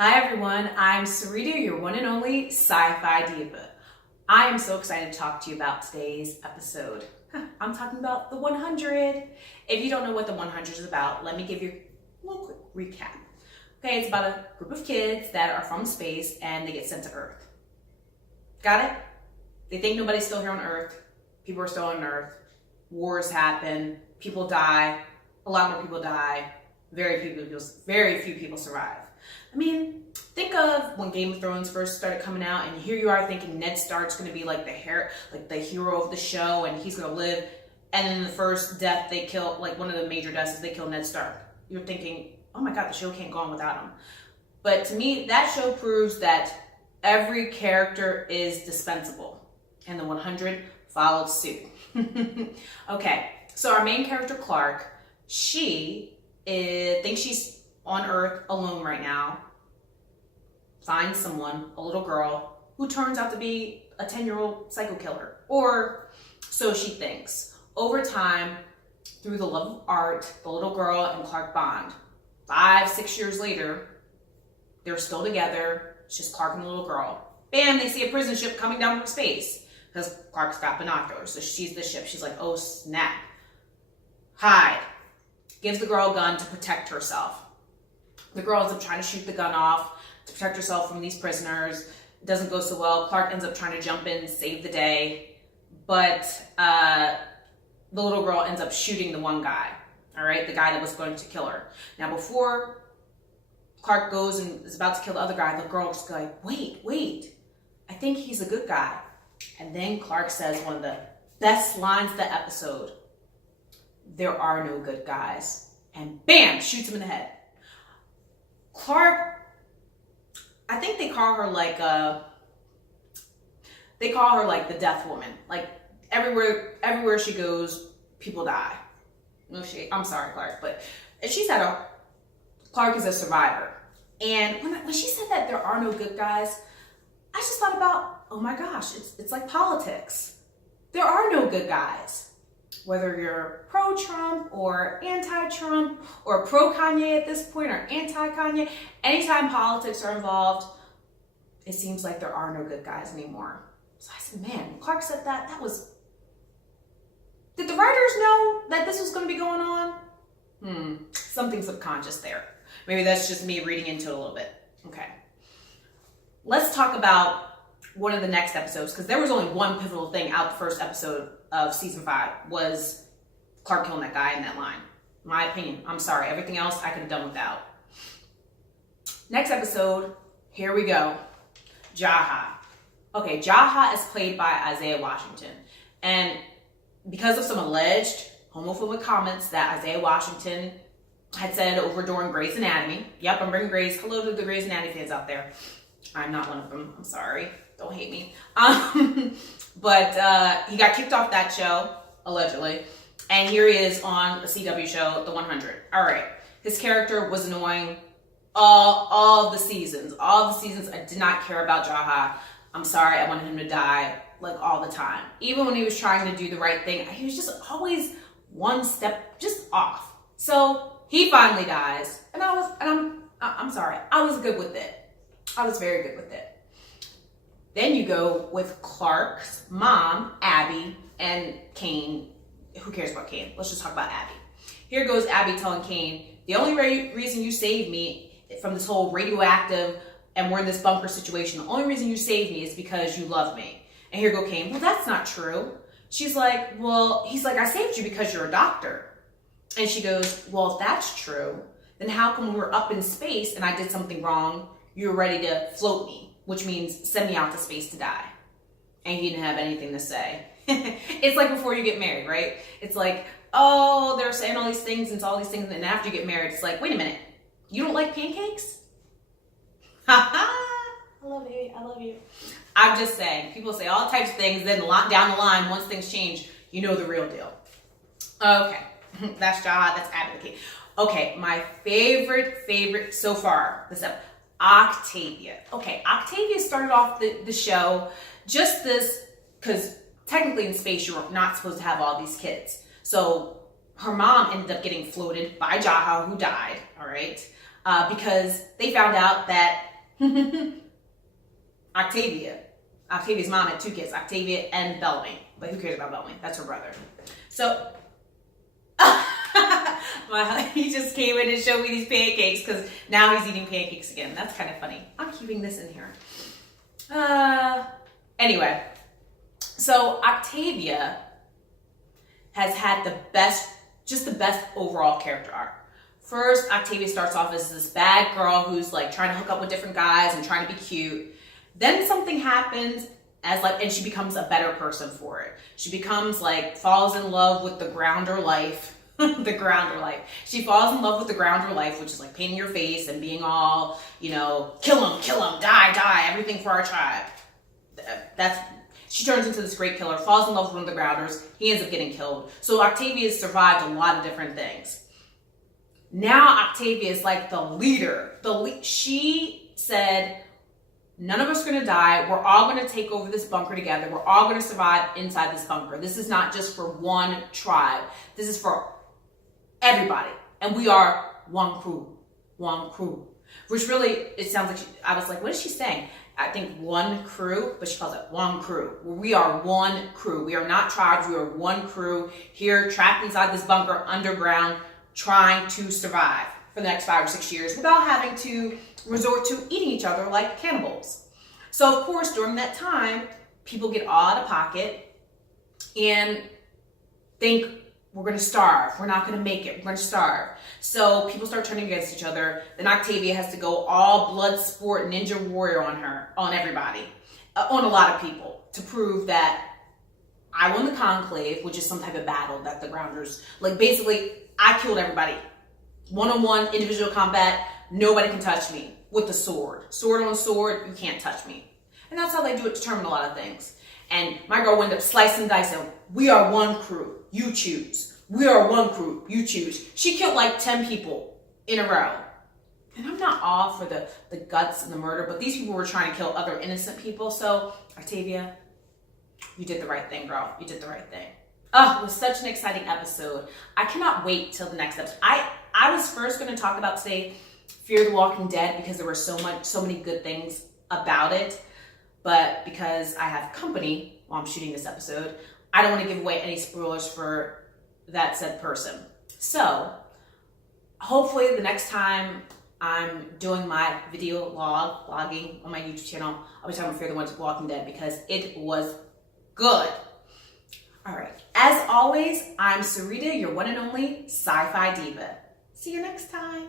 Hi everyone, I'm Sarita, your one and only sci-fi diva. I am so excited to talk to you about today's episode. I'm talking about the 100. If you don't know what the 100 is about, let me give you a little quick recap. Okay, it's about a group of kids that are from space and they get sent to Earth. Got it? They think nobody's still here on Earth. People are still on Earth. Wars happen. People die. A lot more people die. Very few people survive. I mean, think of when Game of Thrones first started coming out, and here you are thinking Ned Stark's going to be like the hero of the show, and he's going to live. And then the first death they kill, like one of the major deaths, is they kill Ned Stark. You're thinking, oh my God, the show can't go on without him. But to me, that show proves that every character is dispensable, and the 100 followed suit. Okay, so our main character Clark, she thinks she's on Earth alone right now, finds someone, a little girl, who turns out to be a 10-year-old psycho killer, or so she thinks. Over time, through the love of art, the little girl and Clark bond. 5-6 years later, they're still together. It's just Clark and the little girl. Bam, they see a prison ship coming down from space, because Clark's got binoculars, so she sees the ship. She's like, oh snap. Hide. Gives the girl a gun to protect herself. The girl ends up trying to shoot the gun off to protect herself from these prisoners. It doesn't go so well. Clark ends up trying to jump in, save the day. But the little girl ends up shooting the one guy, all right? The guy that was going to kill her. Now, before Clark goes and is about to kill the other guy, the girl's like, wait. I think he's a good guy. And then Clark says one of the best lines of the episode. There are no good guys. And bam, shoots him in the head. Clark, I think they call her like the death woman. Like everywhere she goes, people die. No shade. I'm sorry, Clark, but Clark is a survivor. And when she said that there are no good guys, I just thought about, oh my gosh, it's like politics. There are no good guys. Whether you're pro-Trump or anti-Trump or pro-Kanye at this point or anti-Kanye, anytime politics are involved, it seems like there are no good guys anymore. So I said, man, when Clark said that did the writers know that this was going to be going on? Something subconscious there. Maybe that's just me reading into it a little bit. Okay. Let's talk about one of the next episodes, because there was only one pivotal thing out the first episode of season 5 was Clark killing that guy in that line. My opinion. I'm sorry. Everything else I could have done without. Next episode, here we go. Jaha. Okay, Jaha is played by Isaiah Washington. And because of some alleged homophobic comments that Isaiah Washington had said over during Grey's Anatomy. Yep, I'm bringing Grey's. Hello to the Grey's Anatomy fans out there. I'm not one of them. I'm sorry. Don't hate me. But he got kicked off that show, allegedly. And here he is on a CW show, The 100. All right. His character was annoying all the seasons. All the seasons, I did not care about Jaha. I'm sorry. I wanted him to die, like, all the time. Even when he was trying to do the right thing, he was just always one step just off. So he finally dies. And I'm sorry. I was good with it. I was very good with it. Then you go with Clark's mom, Abby, and Kane. Who cares about Kane? Let's just talk about Abby. Here goes Abby telling Kane, the only reason you saved me from this whole radioactive and we're in this bunker situation, the only reason you saved me is because you love me. And here go Kane, well, that's not true. She's like, well, he's like, I saved you because you're a doctor. And she goes, well, if that's true, then how come when we're up in space and I did something wrong, you're ready to float me, which means send me out to space to die. And he didn't have anything to say. It's like before you get married, right? It's like, oh, they're saying all these things and all these things. And after you get married, it's like, wait a minute, you don't like pancakes? I love you. I love you. I'm just saying, people say all types of things. Then down the line, once things change, you know the real deal. Okay, that's Jaha. That's Abby the Kane. Okay, my favorite so far this episode. Octavia. Okay, Octavia started off the show just this, because technically in space you're not supposed to have all these kids. So her mom ended up getting floated by Jaha, who died, all right, because they found out that Octavia. Octavia's mom had two kids, Octavia and Bellamy. But who cares about Bellamy? That's her brother. So, he just came in and showed me these pancakes because now he's eating pancakes again. That's kind of funny. I'm keeping this in here. Anyway, so Octavia has had the best overall character arc. First, Octavia starts off as this bad girl who's like trying to hook up with different guys and trying to be cute. Then something happens and she becomes a better person for it. She becomes falls in love with the grounder life. The grounder life. She falls in love with the grounder life, which is like painting your face and being all, kill him, die, everything for our tribe. She turns into this great killer, falls in love with one of the grounders. He ends up getting killed. So Octavia has survived a lot of different things. Now Octavia is like the leader. She said, none of us are going to die. We're all going to take over this bunker together. We're all going to survive inside this bunker. This is not just for one tribe. This is for everybody. And we are one crew. One crew. Which really, it sounds like, I was like, what is she saying? I think one crew, but she calls it one crew. We are one crew. We are not tribes. We are one crew here trapped inside this bunker underground trying to survive for the next 5 or 6 years without having to resort to eating each other like cannibals. So of course, during that time, people get all out of pocket and think we're going to starve. We're not going to make it. We're going to starve. So people start turning against each other. Then Octavia has to go all blood sport ninja warrior on everybody, on a lot of people to prove that I won the conclave, which is some type of battle that the grounders, basically I killed everybody. One-on-one individual combat. Nobody can touch me with the sword. Sword on sword, you can't touch me. And that's how they do it to determine a lot of things. And my girl wound up slicing and dicing. We are one crew. You choose. We are one crew. You choose. She killed 10 people in a row. And I'm not all for the guts and the murder, but these people were trying to kill other innocent people. So, Octavia, you did the right thing, girl. You did the right thing. Oh, it was such an exciting episode. I cannot wait till the next episode. I was first going to talk about today Fear the Walking Dead because there were so many good things about it. But because I have company while I'm shooting this episode, I don't want to give away any spoilers for that said person. So hopefully the next time I'm doing my video vlogging on my YouTube channel, I'll be talking about Fear the Walking Dead because it was good. All right. As always, I'm Sarita, your one and only sci-fi diva. See you next time.